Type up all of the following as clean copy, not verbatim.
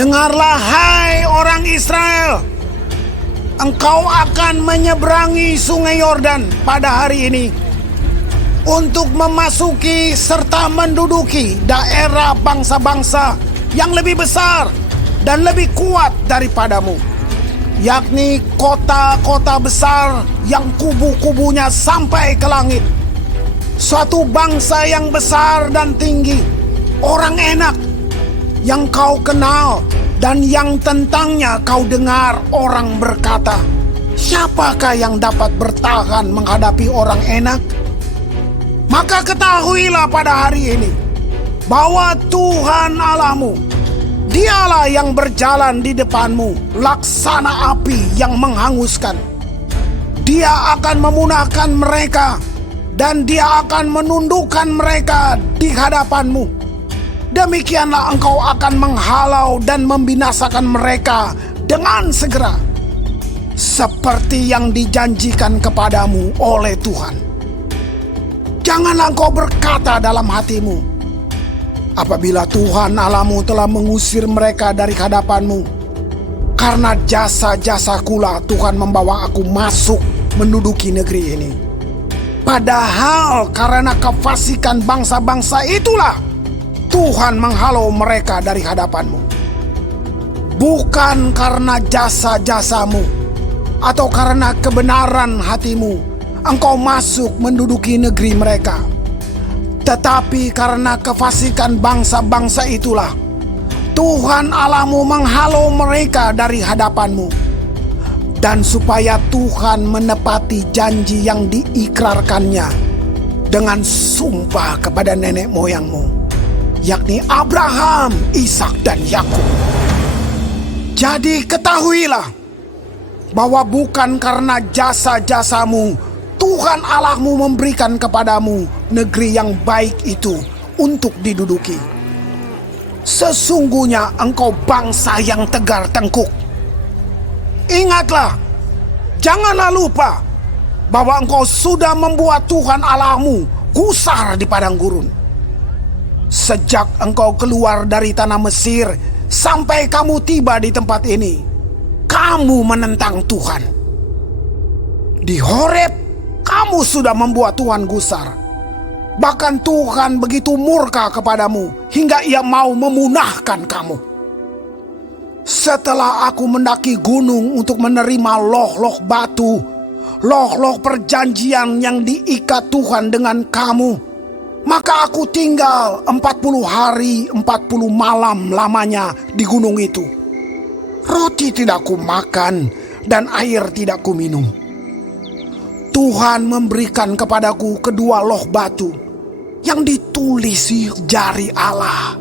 Dengarlah hai orang Israel, engkau akan menyeberangi sungai Yordan pada hari ini untuk memasuki serta menduduki daerah bangsa-bangsa yang lebih besar dan lebih kuat daripadamu, yakni kota-kota besar yang kubu-kubunya sampai ke langit. Suatu bangsa yang besar dan tinggi, orang enak yang kau kenal dan yang tentangnya kau dengar orang berkata, siapakah yang dapat bertahan menghadapi orang enak? Maka ketahuilah pada hari ini bahwa Tuhan Allahmu, Dialah yang berjalan di depanmu laksana api yang menghanguskan. Dia akan memunahkan mereka dan Dia akan menundukkan mereka di hadapanmu. Demikianlah engkau akan menghalau dan membinasakan mereka dengan segera, seperti yang dijanjikan kepadamu oleh Tuhan. Janganlah engkau berkata dalam hatimu, apabila Tuhan Allahmu telah mengusir mereka dari hadapanmu, karena jasa-jasakulah Tuhan membawa aku masuk menduduki negeri ini. Padahal karena kefasikan bangsa-bangsa itulah Tuhan menghalau mereka dari hadapanmu. Bukan karena jasa-jasamu atau karena kebenaran hatimu engkau masuk menduduki negeri mereka, tetapi karena kefasikan bangsa-bangsa itulah Tuhan Allahmu menghalau mereka dari hadapanmu, dan supaya Tuhan menepati janji yang diikrarkannya dengan sumpah kepada nenek moyangmu, yakni Abraham, Ishak, dan Yakub. Jadi ketahuilah bahwa bukan karena jasa-jasamu Tuhan Allahmu memberikan kepadamu negeri yang baik itu untuk diduduki. Sesungguhnya engkau bangsa yang tegar tengkuk. Ingatlah, janganlah lupa bahwa engkau sudah membuat Tuhan Allahmu gusar di padang gurun. Sejak engkau keluar dari tanah Mesir sampai kamu tiba di tempat ini, kamu menentang Tuhan. Di Horeb, kamu sudah membuat Tuhan gusar. Bahkan Tuhan begitu murka kepadamu hingga Ia mau memunahkan kamu. Setelah aku mendaki gunung untuk menerima loh-loh batu, loh-loh perjanjian yang diikat Tuhan dengan kamu, maka aku tinggal 40 hari 40 malam lamanya di gunung itu. Roti tidak kumakan dan air tidak kuminum. Tuhan memberikan kepadaku kedua loh batu yang ditulisi jari Allah,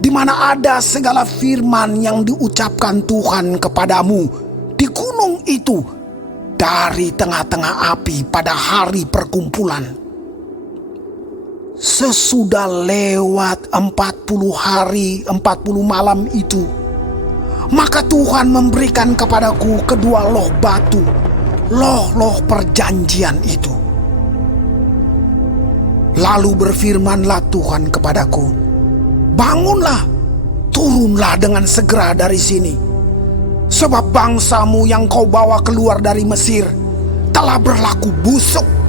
di mana ada segala firman yang diucapkan Tuhan kepadamu di gunung itu dari tengah-tengah api pada hari perkumpulan. Sesudah lewat 40 hari 40 malam itu, maka Tuhan memberikan kepadaku kedua loh batu, loh-loh perjanjian itu. Lalu berfirmanlah Tuhan kepadaku, bangunlah, turunlah dengan segera dari sini, sebab bangsamu yang kau bawa keluar dari Mesir telah berlaku busuk.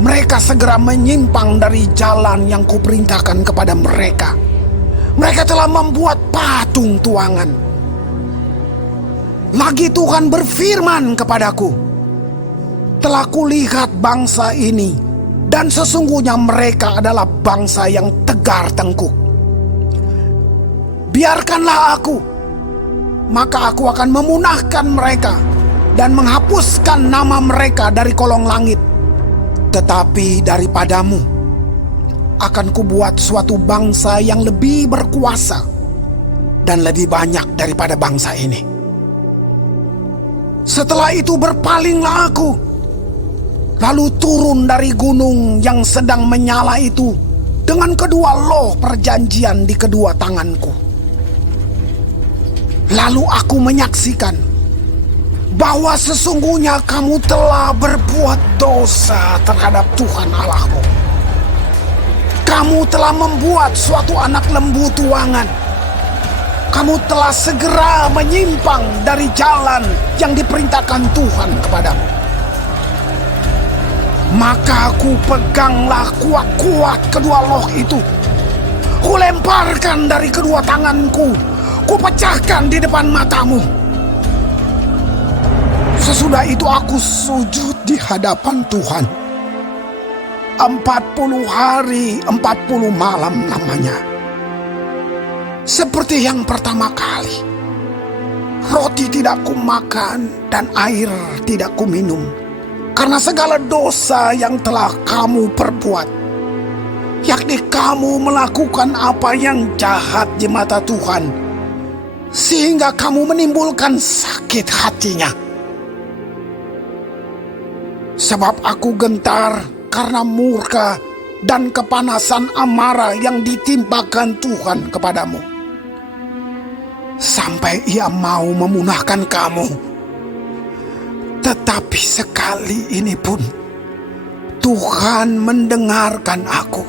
Mereka segera menyimpang dari jalan yang kuperintahkan kepada mereka. Mereka telah membuat patung tuangan. Lagi Tuhan berfirman kepadaku, telah kulihat bangsa ini, dan sesungguhnya mereka adalah bangsa yang tegar tengkuk. Biarkanlah aku, maka aku akan memunahkan mereka dan menghapuskan nama mereka dari kolong langit. Tetapi daripadamu akan kubuat suatu bangsa yang lebih berkuasa dan lebih banyak daripada bangsa ini. Setelah itu berpalinglah aku, lalu turun dari gunung yang sedang menyala itu dengan kedua loh perjanjian di kedua tanganku. Lalu aku menyaksikan bahwa sesungguhnya kamu telah berbuat dosa terhadap Tuhan Allahmu. Kamu telah membuat suatu anak lembu tuangan kamu telah segera menyimpang dari jalan yang diperintahkan Tuhan kepadamu. Maka aku peganglah kuat-kuat kedua loh itu. Kulemparkan dari kedua tanganku. Kupecahkan di depan matamu. Sesudah itu aku sujud di hadapan Tuhan. 40 hari 40 malam lamanya. Seperti yang pertama kali, roti tidak kumakan dan air tidak kuminum, karena segala dosa yang telah kamu perbuat, yakni kamu melakukan apa yang jahat di mata Tuhan, sehingga kamu menimbulkan sakit hatinya. Sebab aku gentar karena murka dan kepanasan amarah yang ditimpakan Tuhan kepadamu, sampai ia mau memunahkan kamu. Tetapi sekali ini pun Tuhan mendengarkan aku.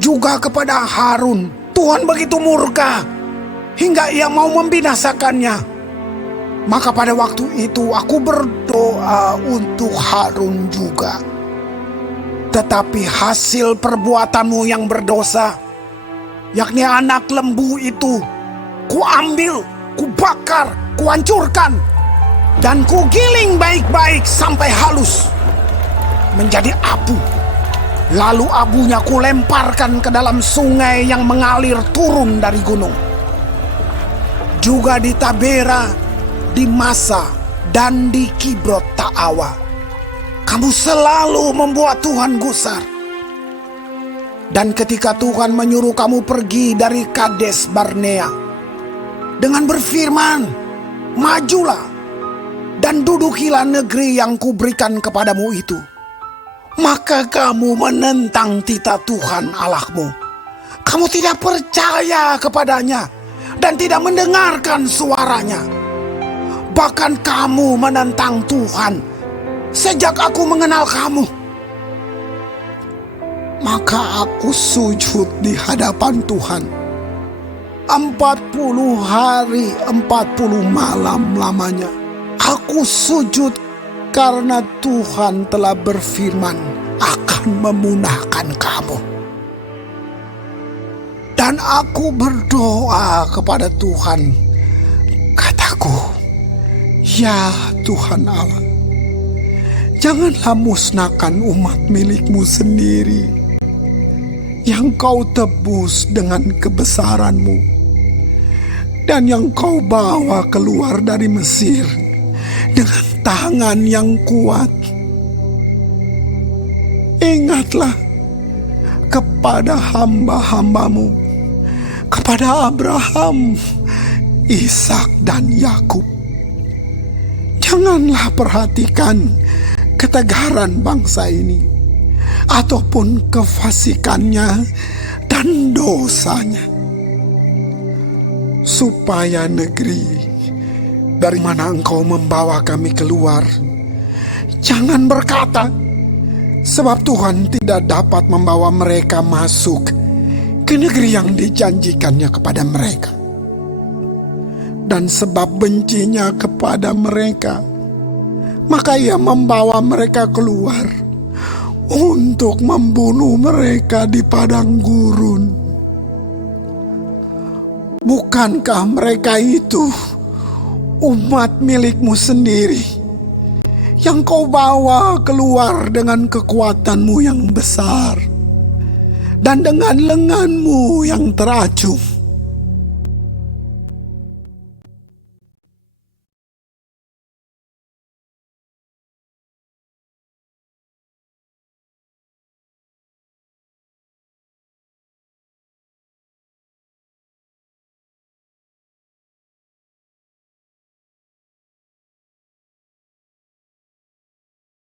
Juga kepada Harun Tuhan begitu murka hingga ia mau membinasakannya. Maka pada waktu itu aku berdoa untuk Harun juga. Tetapi hasil perbuatanmu yang berdosa, yakni anak lembu itu, kuambil, kubakar, kuhancurkan, dan kugiling baik-baik sampai halus menjadi abu. Lalu abunya kulemparkan ke dalam sungai yang mengalir turun dari gunung. Juga di Tabera, di Masa, dan di Kibrot Ta'awa, kamu selalu membuat Tuhan gusar. Dan ketika Tuhan menyuruh kamu pergi dari Kades Barnea dengan berfirman, majulah dan dudukilah negeri yang kuberikan kepadamu itu, maka kamu menentang titah Tuhan Allahmu. Kamu tidak percaya kepadanya dan tidak mendengarkan suaranya. Bahkan kamu menentang Tuhan sejak aku mengenal kamu. Maka aku sujud di hadapan Tuhan 40 hari 40 malam lamanya. Aku sujud karena Tuhan telah berfirman akan memunahkan kamu. Dan aku berdoa kepada Tuhan. Kataku, ya Tuhan Allah, janganlah musnahkan umat milik-Mu sendiri yang Kau tebus dengan kebesaran-Mu dan yang Kau bawa keluar dari Mesir dengan tangan yang kuat. Ingatlah kepada hamba-hamba-Mu, kepada Abraham, Ishak, dan Yakub. Janganlah perhatikan ketegaran bangsa ini, ataupun kefasikannya dan dosanya, supaya negeri dari mana Engkau membawa kami keluar, jangan berkata, sebab Tuhan tidak dapat membawa mereka masuk ke negeri yang dijanjikannya kepada mereka. Dan sebab bencinya kepada mereka, maka Ia membawa mereka keluar untuk membunuh mereka di padang gurun. Bukankah mereka itu umat milik-Mu sendiri yang Kau bawa keluar dengan kekuatan-Mu yang besar dan dengan lengan-Mu yang teracung?